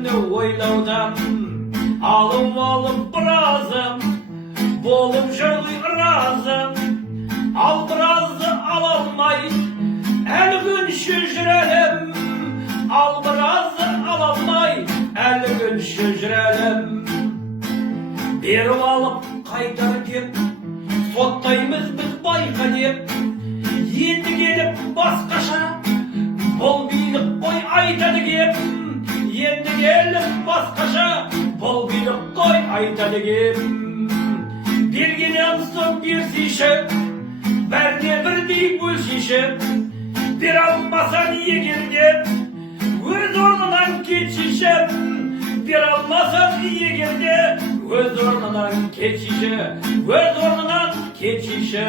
күні ойлаудан, алып біразым, болып жүргей разым. Ал біразды ала алмай, әлі күнші жүрелім. Ал біразды ала алмай, әлі күнші жүрелім. Беріп алып қайтар деп, соттаймыз біз байқа деп. Енді келіп басқаша, бұл билік қой айтады кеп. Енді келіп басқаша, бұл билік қой айтады кеп. Бергеннен соң берсейші, бәріне бірдей бөлсейші. Бер алмасаң егер деп, өз орнынан кетшейші. Бер алмасаң егер де, өз орнынан кетшейші. Өз орнынан кетшейші.